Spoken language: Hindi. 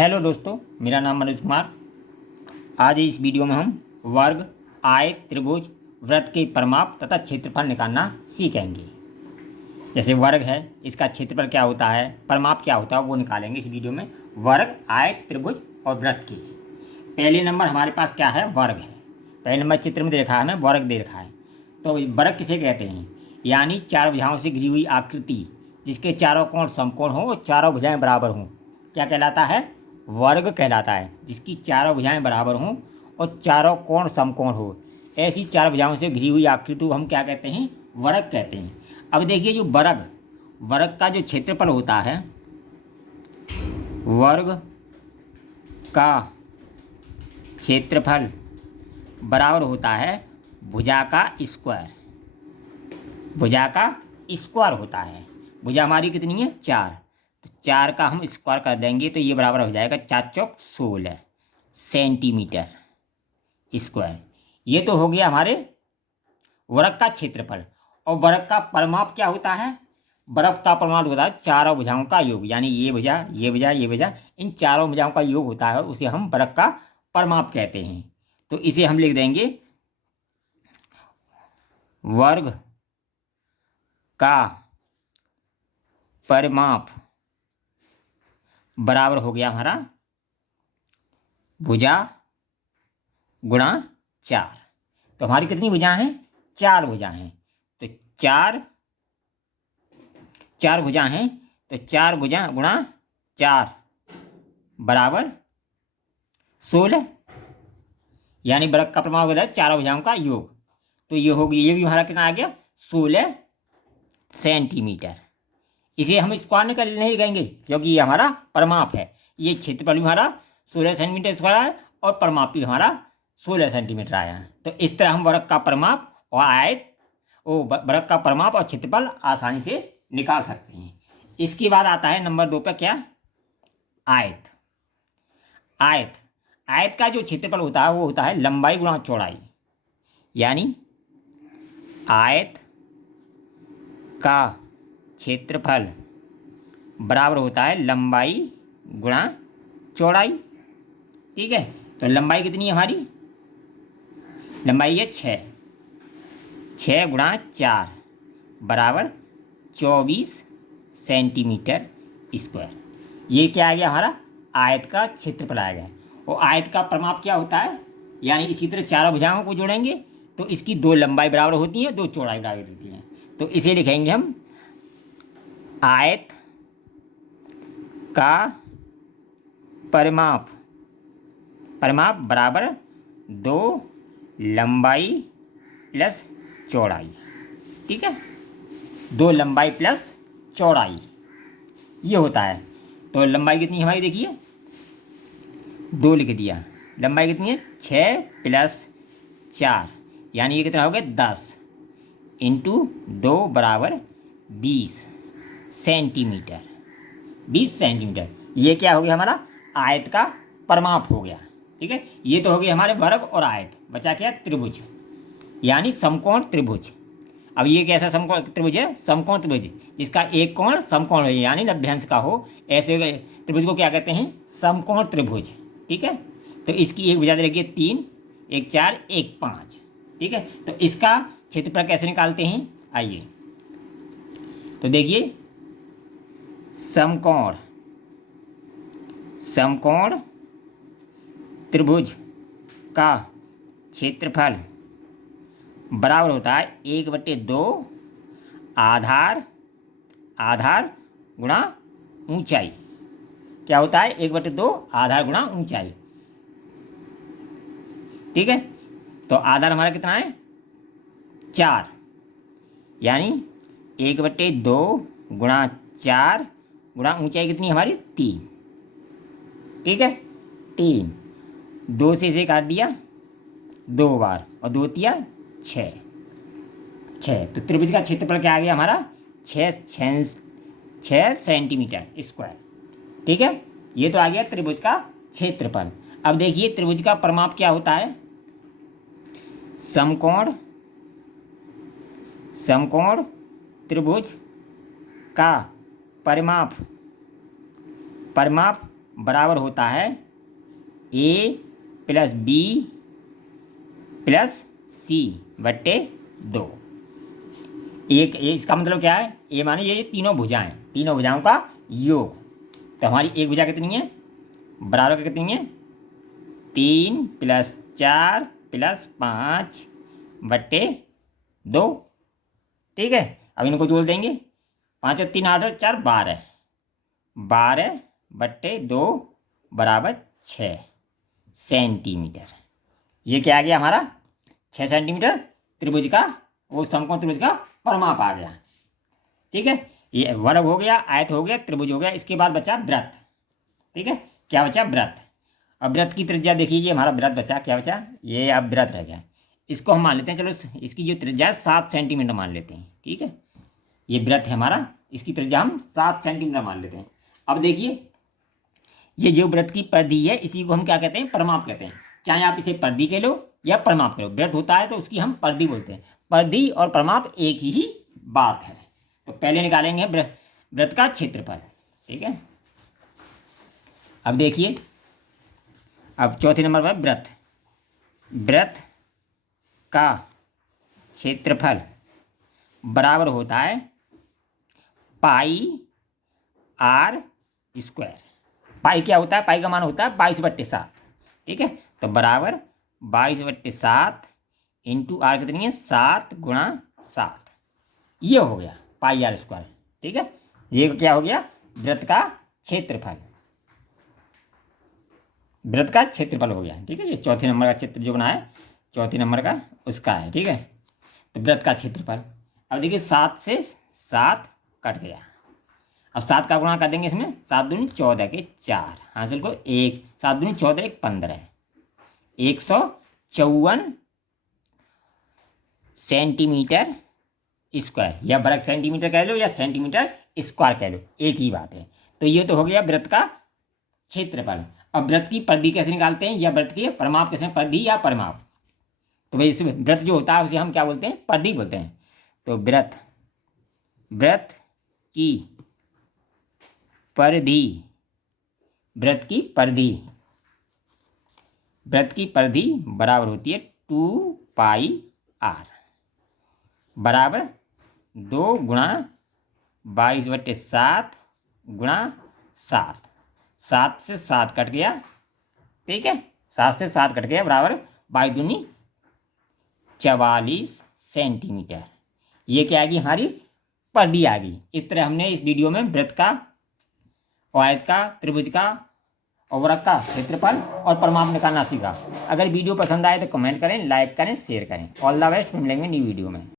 हेलो दोस्तों, मेरा नाम मनोज कुमार। आज इस वीडियो में हम वर्ग, आयत, त्रिभुज, वृत्त के परिमाप तथा क्षेत्रफल निकालना सीखेंगे। जैसे वर्ग है, इसका क्षेत्रफल क्या होता है, परिमाप क्या होता है, वो निकालेंगे इस वीडियो में। वर्ग, आयत, त्रिभुज और वृत्त की पहले नंबर हमारे पास क्या है, वर्ग है। पहले नंबर चित्र में दे रखा है, हमें वर्ग दे रखा है। तो वर्ग किसे कहते हैं? यानी चार भुजाओं से घिरी हुई आकृति जिसके चारों कोण समकोण हो और चारों भुजाएं बराबर हों, क्या कहलाता है? वर्ग कहलाता है। जिसकी चारों भुजाएं बराबर हों और चारों कोण समकोण हो, ऐसी चार भुजाओं से घिरी हुई आकृति को हम क्या कहते हैं? वर्ग कहते हैं। अब देखिए, जो वर्ग वर्ग का जो क्षेत्रफल होता है, वर्ग का क्षेत्रफल बराबर होता है भुजा का स्क्वायर। भुजा का स्क्वायर होता है। भुजा हमारी कितनी है? 4। तो 4 का हम स्क्वायर कर देंगे तो ये बराबर हो जाएगा 4 चौक 16 सेंटीमीटर स्क्वायर। ये तो हो गया हमारे वर्ग का क्षेत्रफल। और वर्ग का परिमाप क्या होता है? वर्ग का परिमाप होता है चारों भुजाओं का योग। यानी ये भुजा, ये भुजा, ये भुजा, इन चारों भुजाओं का योग होता है, उसे हम वर्ग का परिमाप कहते हैं। तो इसे हम लिख देंगे वर्ग का परिमाप बराबर हो गया हमारा भुजा गुणा 4। तो हमारी कितनी भुजा हैं? 4 भुजा हैं। तो 4 भुजा हैं, तो 4 भुजा गुणा 4 बराबर 16। यानी वर्ग का परिमाप होता है चारों भुजाओं का योग। तो ये होगी, ये भी हमारा कितना आ गया? 16 सेंटीमीटर। इसे हम स्क्वायर नहीं कहेंगे क्योंकि ये हमारा परिमाप है। ये क्षेत्रफल भी हमारा 16 सेंटीमीटर स्क्वायर है और परिमाप भी हमारा 16 सेंटीमीटर आया है। तो इस तरह हम वर्ग का परिमाप और आयत, वर्ग का परिमाप और क्षेत्रफल आसानी से निकाल सकते हैं। इसके बाद आता है नंबर 2 पर क्या? आयत। आयत आयत का जो क्षेत्रफल होता है वो होता है लंबाई गुणा चौड़ाई। यानी आयत का क्षेत्रफल बराबर होता है लंबाई गुणा चौड़ाई। ठीक है, तो लंबाई कितनी है हमारी? लंबाई है 6 गुणा 4 बराबर 24 सेंटीमीटर स्क्वायर। ये क्या आ गया हमारा? आयत का क्षेत्रफल आ गया। और आयत का परिमाप क्या होता है? यानी इसी तरह चारों भुजाओं को जोड़ेंगे तो इसकी 2 लंबाई बराबर होती है, 2 चौड़ाई बराबर होती है। तो इसे लिखेंगे हम आयत का परिमाप बराबर 2 लंबाई प्लस चौड़ाई। ठीक है, 2 लंबाई प्लस चौड़ाई ये होता है। तो लंबाई कितनी है हमारी? देखिए 2 लिख दिया। लंबाई कितनी है? 6 प्लस 4, यानी ये कितना हो गया? 10 इंटू 2 बराबर 20 सेंटीमीटर। 20 सेंटीमीटर ये क्या हो गया हमारा? आयत का परिमाप हो गया। ठीक है, ये तो हो गया हमारे वर्ग और आयत। बचा क्या? त्रिभुज, यानी समकोण त्रिभुज। अब ये कैसा समकोण त्रिभुज है? समकोण त्रिभुज जिसका एक कोण समकोण हो, यानी लभ्यांश का हो, ऐसे त्रिभुज को क्या कहते हैं? समकोण त्रिभुज। ठीक है, तो इसकी एक भुजा दे रखी है 3, एक 4, एक 5। ठीक है, तो इसका क्षेत्रफल कैसे निकालते हैं? आइए तो देखिए, समकोण त्रिभुज का क्षेत्रफल बराबर होता है 1/2 आधार गुणा ऊंचाई। क्या होता है? 1/2 आधार गुणा ऊंचाई। ठीक है, तो आधार हमारा कितना है? 4, यानी 1/2 गुणा 4 गुणा ऊंचाई कितनी है हमारी? 3। ठीक है, 3, 2 से इसे काट दिया 2 बार और 2 तिया 6। तो त्रिभुज का क्षेत्रफल क्या आ गया हमारा? 6 सेंटीमीटर स्क्वायर। ठीक है, ये तो आ गया त्रिभुज का क्षेत्रफल। अब देखिए त्रिभुज का परिमाप क्या होता है? समकोण त्रिभुज का परिमाप बराबर होता है ए प्लस बी प्लस सी बट्टे 2। एक इसका मतलब क्या है, ए माने ये तीनों भुजाओं का योग। तो हमारी एक भुजा कितनी है, बराबर कितनी है, 3 प्लस 4 प्लस 5 बट्टे 2। ठीक है, अब इनको जोड़ देंगे, 5 और 3 8 और 4 12, 12 बट्टे 2 बराबर 6 सेंटीमीटर। ये क्या आ गया हमारा, 6 सेंटीमीटर त्रिभुज का, वो समकोण त्रिभुज का परिमाप आ गया। ठीक है, ये वर्ग हो गया, आयत हो गया, त्रिभुज हो गया। इसके बाद बचा वृत्त। ठीक है, क्या बचा, वृत्त। अब वृत्त की त्रिज्या देखिए, ये हमारा वृत्त बचा, क्या बचा, ये अब वृत्त रह गया। इसको हम मान लेते हैं, चलो इसकी जो त्रिज्या है 7 सेंटीमीटर मान लेते हैं। ठीक है, ये वृत्त है हमारा, इसकी त्रिज्या हम 7 सेंटीमीटर मान लेते हैं। अब देखिए, ये जो वृत्त की परिधि है, इसी को हम क्या कहते हैं, परिमाप कहते हैं। चाहे आप इसे परिधि कह लो या परिमाप कह लो, वृत्त होता है तो उसकी हम परिधि बोलते हैं। परिधि और परिमाप एक ही बात है। तो पहले निकालेंगे वृत्त का क्षेत्रफल। ठीक है, अब देखिए, अब चौथे नंबर पर वृत्त का क्षेत्रफल बराबर होता है पाई आर स्क्वायर। पाई क्या होता है, पाई का मान होता है 22/7। ठीक है, तो बराबर 22/7 इंटू आर कितनी है, 7 गुणा 7। ये हो गया पाई आर स्क्वायर। ठीक है, ये क्या हो गया, वृत्त का क्षेत्रफल, वृत्त का क्षेत्रफल हो गया। ठीक है, ये चौथे नंबर का चित्र जो बना है, चौथे नंबर का उसका है। ठीक है, तो वृत्त का क्षेत्रफल। अब देखिए, 7 से 7 कट गया, अब 7 का गुणा कर देंगे इसमें, 7 दूनी 14 के 4 हासिल को 1, 7 दूनी 14 1 15, 154 सेंटीमीटर स्क्वायर, या वर्ग सेंटीमीटर कह लो या सेंटीमीटर स्क्वायर कह लो, एक ही बात है। तो ये तो हो गया वृत्त का क्षेत्रफल। अब वृत्त की परिधि कैसे निकालते हैं, या वृत्त की परिमाप कैसे, परिधि या परिमाप। तो भाई इस वृत्त जो होता है उसे हम क्या बोलते हैं, परिधि बोलते हैं। तो वृत्त की परिधि, वृत्त की परिधि बराबर होती है 2 पाई आर, बराबर 2 गुणा 22/7 गुणा 7। 7 से 7 कट गया। ठीक है, 7 से 7 कट गया, बराबर 22 दूनी 44 सेंटीमीटर। ये क्या आ गई, हमारी परिधि आ गई। इस तरह हमने इस वीडियो में वृत्त का, आयत का, त्रिभुज का और वृत्त का क्षेत्रफल और परिमाप निकालना सीखा। अगर वीडियो पसंद आए तो कमेंट करें, लाइक करें, शेयर करें। ऑल द बेस्ट, मिलेंगे न्यू वीडियो में।